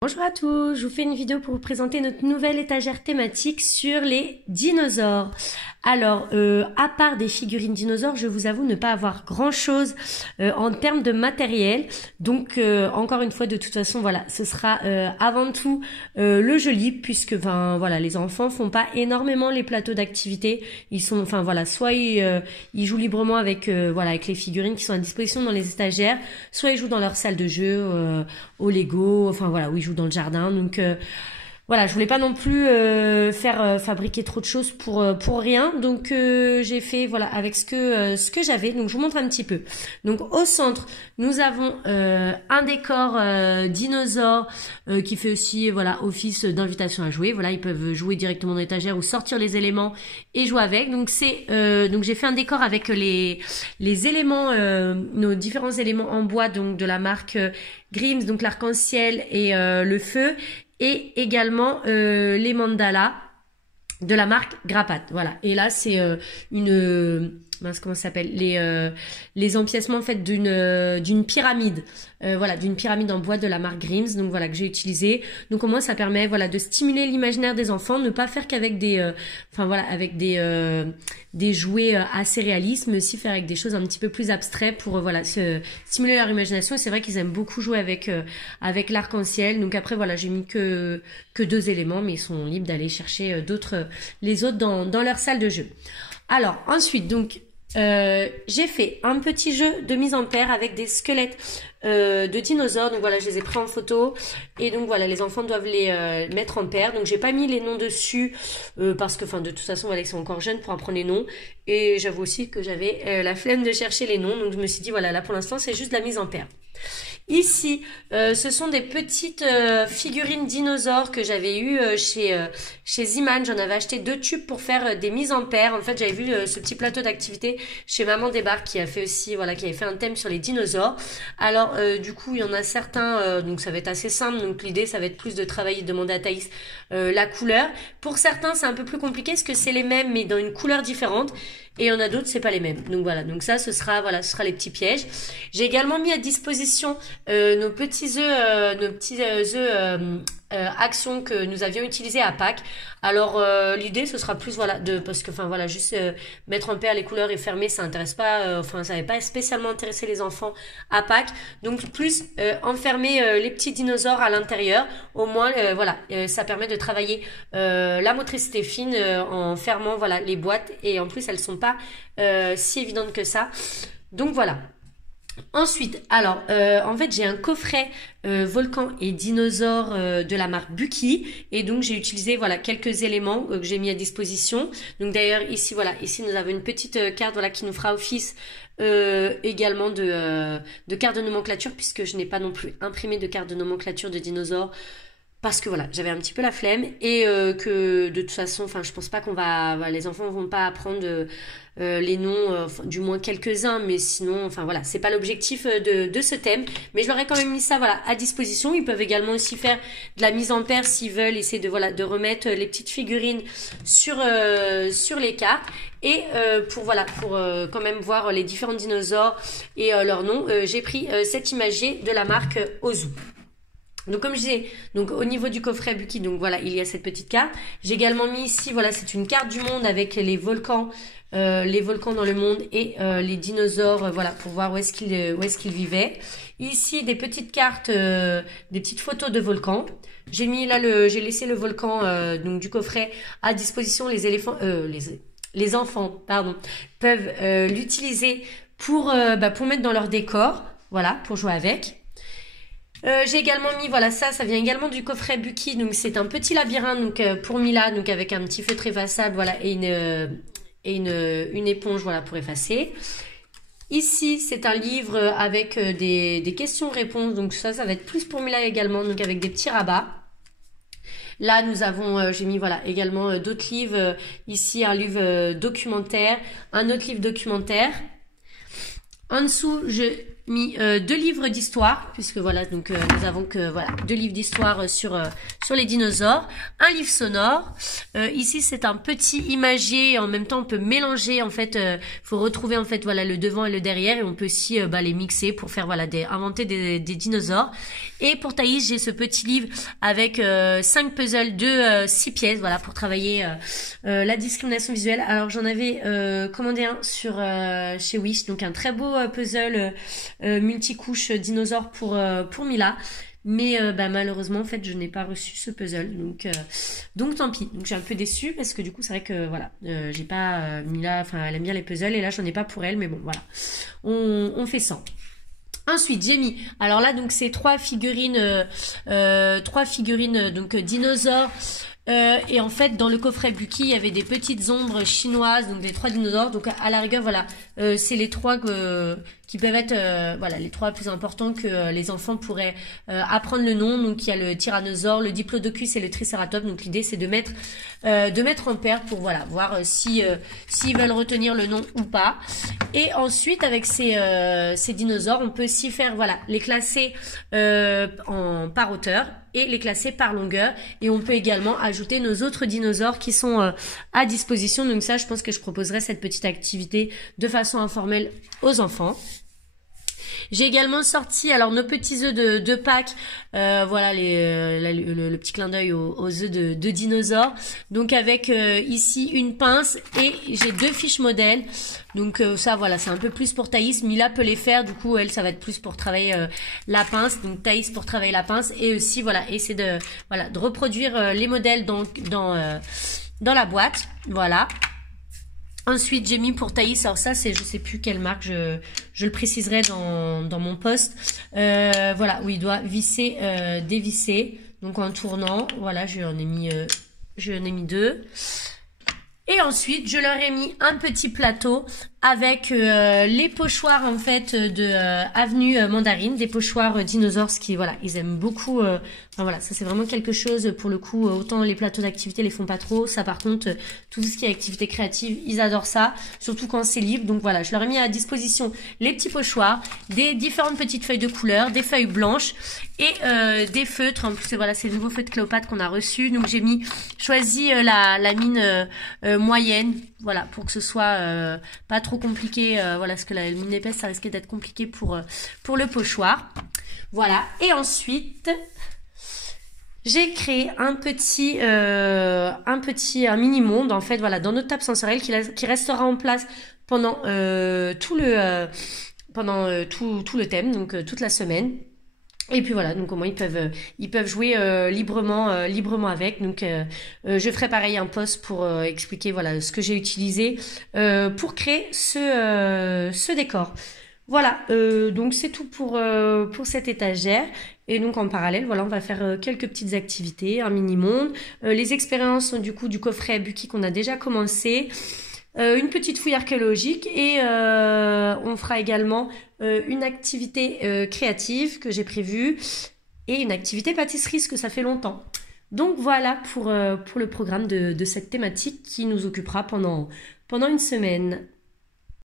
Bonjour à tous, je vous fais une vidéo pour vous présenter notre nouvelle étagère thématique sur les dinosaures. Alors, à part des figurines dinosaures, je vous avoue ne pas avoir grand chose en termes de matériel. Donc, encore une fois, de toute façon, voilà, ce sera avant tout le jeu libre, puisque, enfin, voilà, les enfants font pas énormément les plateaux d'activité. Ils sont, enfin, voilà, soit ils jouent librement avec, voilà, avec les figurines qui sont à disposition dans les étagères, soit ils jouent dans leur salle de jeu, au Lego, enfin voilà, où ils jouent dans le jardin. Donc voilà, je voulais pas non plus faire fabriquer trop de choses pour rien. Donc j'ai fait voilà avec ce que j'avais. Donc je vous montre un petit peu. Donc au centre, nous avons un décor dinosaure qui fait aussi voilà office d'invitation à jouer. Voilà, ils peuvent jouer directement dans l'étagère ou sortir les éléments et jouer avec. Donc c'est donc j'ai fait un décor avec les éléments nos différents éléments en bois donc de la marque Grims, donc l'arc-en-ciel et le feu, et également les mandalas de la marque Grappat. Voilà. Et là, c'est mince, comment ça s'appelle, les empiècements en fait d'une pyramide. Voilà, d'une pyramide en bois de la marque Grims, donc voilà que j'ai utilisé. Donc au moins ça permet voilà de stimuler l'imaginaire des enfants, ne pas faire qu'avec des enfin voilà avec des jouets assez réalistes, mais aussi faire avec des choses un petit peu plus abstraites pour voilà stimuler leur imagination. Et c'est vrai qu'ils aiment beaucoup jouer avec l'arc-en-ciel. Donc après voilà, j'ai mis que deux éléments, mais ils sont libres d'aller chercher les autres dans leur salle de jeu. Alors ensuite donc j'ai fait un petit jeu de mise en paire avec des squelettes de dinosaures. Donc voilà, je les ai pris en photo et donc voilà, les enfants doivent les mettre en paire. Donc j'ai pas mis les noms dessus parce que enfin de toute façon voilà, ils sont encore jeunes pour apprendre les noms, et j'avoue aussi que j'avais la flemme de chercher les noms. Donc je me suis dit voilà, là pour l'instant c'est juste la mise en paire. Ici, ce sont des petites figurines dinosaures que j'avais eues chez Ziman. J'en avais acheté 2 tubes pour faire des mises en paire. En fait, j'avais vu ce petit plateau d'activité chez Maman Débarque qui a fait aussi, voilà, qui avait fait un thème sur les dinosaures. Alors, du coup, il y en a certains, donc ça va être assez simple. Donc l'idée, ça va être plus de travailler, de demander à Thaïs la couleur. Pour certains, c'est un peu plus compliqué parce que c'est les mêmes mais dans une couleur différente. Et il y en a d'autres, c'est pas les mêmes. Donc voilà, donc ça, ce sera les petits pièges. J'ai également mis à disposition nos petits œufs Action que nous avions utilisés à Pâques. Alors l'idée, ce sera plus voilà parce que enfin voilà, juste mettre en paire les couleurs et fermer, ça intéresse pas. Enfin, ça n'avait pas spécialement intéressé les enfants à Pâques. Donc plus enfermer les petits dinosaures à l'intérieur. Au moins, voilà, ça permet de travailler la motricité fine en fermant voilà les boîtes, et en plus elles sont pas si évidentes que ça. Donc voilà. Ensuite, alors, en fait, j'ai un coffret volcan et dinosaures de la marque Buki, et donc j'ai utilisé voilà quelques éléments que j'ai mis à disposition. Donc d'ailleurs ici voilà, ici nous avons une petite carte voilà qui nous fera office également de carte de nomenclature, puisque je n'ai pas non plus imprimé de carte de nomenclature de dinosaures. Parce que voilà, j'avais un petit peu la flemme, et que de toute façon, enfin, je pense pas voilà, les enfants vont pas apprendre les noms, du moins quelques-uns, mais sinon, enfin voilà, c'est pas l'objectif de ce thème. Mais je leur ai quand même mis ça voilà à disposition. Ils peuvent également aussi faire de la mise en paire s'ils veulent essayer de voilà de remettre les petites figurines sur les cartes. Et pour quand même voir les différents dinosaures et leurs noms, j'ai pris cet imagier de la marque Ozu. Donc comme je disais, donc au niveau du coffret Buki, donc voilà, il y a cette petite carte. J'ai également mis ici, voilà, c'est une carte du monde avec les volcans dans le monde et les dinosaures, voilà, pour voir où est-ce qu'ils vivaient. Ici, des petites cartes, des petites photos de volcans. J'ai mis là j'ai laissé le volcan donc du coffret à disposition. Les enfants, pardon, peuvent l'utiliser pour mettre dans leur décor, voilà, pour jouer avec. J'ai également mis, voilà, ça vient également du coffret Buki, donc c'est un petit labyrinthe donc pour Mila, donc avec un petit feutre effaçable, voilà, et une éponge, voilà, pour effacer. Ici, c'est un livre avec des questions-réponses, donc ça va être plus pour Mila également, donc avec des petits rabats. Là, nous avons, j'ai mis voilà également d'autres livres. Ici, un livre documentaire, un autre livre documentaire. En dessous, mis 2 livres d'histoire, puisque voilà, donc nous avons que voilà 2 livres d'histoire sur les dinosaures, un livre sonore. Ici c'est un petit imagier, en même temps on peut mélanger en fait, faut retrouver en fait voilà le devant et le derrière, et on peut aussi les mixer pour faire voilà inventer des dinosaures. Et pour Thaïs, j'ai ce petit livre avec 5 puzzles de 6 pièces, voilà, pour travailler la discrimination visuelle. Alors j'en avais commandé un sur chez Wish, donc un très beau puzzle multicouche dinosaure pour Mila. Mais malheureusement en fait je n'ai pas reçu ce puzzle, donc tant pis. Donc j'ai un peu déçue parce que du coup c'est vrai que voilà, j'ai pas Mila, enfin elle aime bien les puzzles et là j'en ai pas pour elle, mais bon voilà, on fait sans. Ensuite, j'ai mis, alors là, donc, c'est 3 figurines, donc, dinosaures. Et en fait, dans le coffret Buki, il y avait des petites ombres chinoises, donc des 3 dinosaures. Donc, à la rigueur, voilà, c'est les 3 qui peuvent être, voilà, les 3 plus importants que les enfants pourraient apprendre le nom. Donc, il y a le tyrannosaure, le diplodocus et le tricératops. Donc, l'idée, c'est de mettre en paire pour, voilà, voir s'ils veulent retenir le nom ou pas. Et ensuite, avec ces dinosaures, on peut aussi faire, voilà, les classer par hauteur et les classer par longueur. Et on peut également ajouter nos autres dinosaures qui sont à disposition. Donc ça, je pense que je proposerai cette petite activité de façon informelle aux enfants. J'ai également sorti alors nos petits œufs de Pâques, voilà le petit clin d'œil aux œufs de dinosaures. Donc avec ici une pince et j'ai 2 fiches modèles. Donc ça voilà, c'est un peu plus pour Thaïs. Mila peut les faire, du coup elle ça va être plus pour travailler la pince. Donc Thaïs pour travailler la pince et aussi voilà essayer de reproduire les modèles dans la boîte. Voilà. Ensuite, j'ai mis pour Thaïs, alors ça, c'est, je sais plus quelle marque, je le préciserai dans mon post. Voilà, où il doit visser, dévisser. Donc, en tournant, voilà, je lui en ai mis 2. Et ensuite, je leur ai mis un petit plateau avec les pochoirs en fait de Avenue Mandarine, des pochoirs dinosaures qui voilà, ils aiment beaucoup. Enfin voilà, ça c'est vraiment quelque chose pour le coup. Autant les plateaux d'activité les font pas trop, ça par contre tout ce qui est activité créative, ils adorent ça, surtout quand c'est libre. Donc voilà, je leur ai mis à disposition les petits pochoirs, des différentes petites feuilles de couleur, des feuilles blanches et des feutres. En plus voilà, c'est le nouveau feutre Cléopâtre qu'on a reçu. Donc j'ai choisi la mine moyenne, voilà, pour que ce soit pas trop compliqué, voilà, parce que la mine épaisse ça risquait d'être compliqué pour le pochoir. Voilà, et ensuite j'ai créé un mini monde en fait, voilà, dans notre table sensorielle qui restera en place pendant tout le thème, donc toute la semaine. Et puis voilà, donc au moins ils peuvent jouer librement avec. Donc je ferai pareil un post pour expliquer voilà ce que j'ai utilisé pour créer ce décor. Voilà, donc c'est tout pour cette étagère. Et donc en parallèle, voilà, on va faire quelques petites activités, un mini-monde, les expériences du coup du coffret Buki qu'on a déjà commencé. Une petite fouille archéologique et on fera également une activité créative que j'ai prévue et une activité pâtisserie, parce que ça fait longtemps. Donc voilà pour le programme de cette thématique qui nous occupera pendant une semaine.